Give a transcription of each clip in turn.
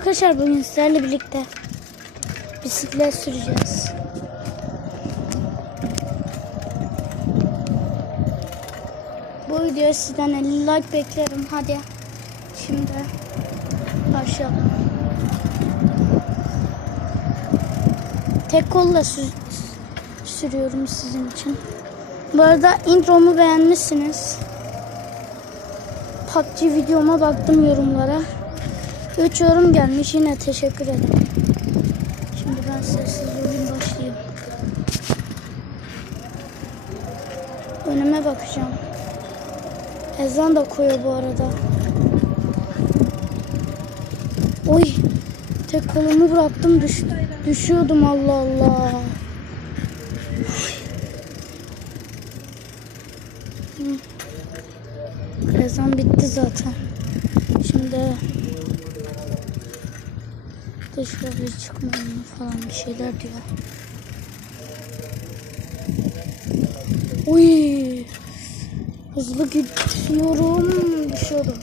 arkadaşlar bugün sizlerle birlikte bisiklet süreceğiz. Bu videoya sizden 50 like beklerim. Hadi şimdi başlayalım. Tek kolla sü- sürüyorum sizin için. Bu arada intromu beğenmişsiniz. PUBG videoma baktım yorumlara. 3 yorum gelmiş yine teşekkür ederim. Şimdi ben sessiz oyun başlayayım. Önüme bakacağım. Ezan da koyuyor bu arada. Oy. Tek kolumu bıraktım düş düşüyordum Allah Allah. Ezan bitti zaten. Şimdi dışarı çıkmayın falan bir şeyler diyor. Uy. Hızlı gidiyorum. Düşüyordum.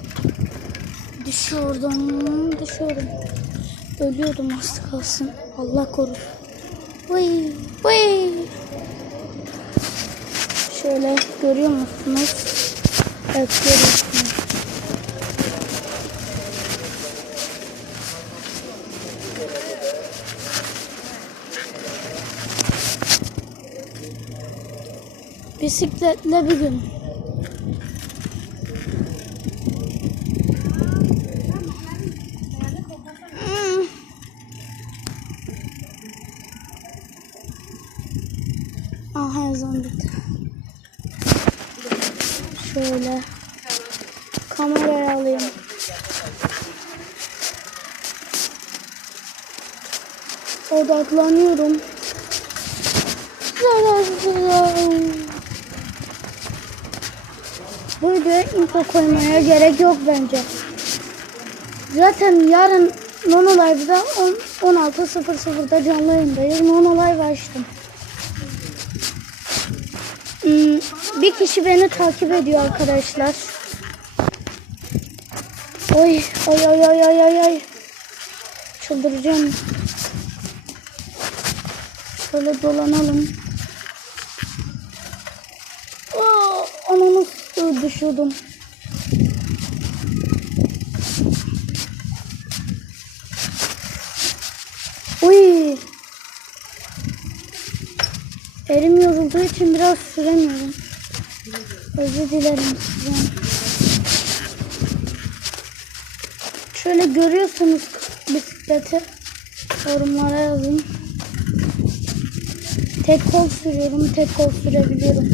Düşüyordum. Düşüyordum. Ölüyordum az kalsın. Allah korusun. Uy. Uy. Şöyle görüyor musunuz? Evet görüyorsunuz. Bisikletle bir gün. Aha ezan bitti. Şöyle kamerayı alayım. Odaklanıyorum. Bu videoya info koymaya gerek yok bence. Zaten yarın Nono Live'da 10 16.00'da canlı yayındayız. Nono Live açtım. Hmm, bir kişi beni takip ediyor arkadaşlar. Oy oy oy oy oy oy oy. Çıldıracağım. Şöyle dolanalım. Düşürdüm. Uy. Elim yorulduğu için biraz süremiyorum. Özür dilerim sizden. Şöyle görüyorsunuz bisikleti. Yorumlara yazın. Tek kol sürüyorum, tek kol sürebiliyorum.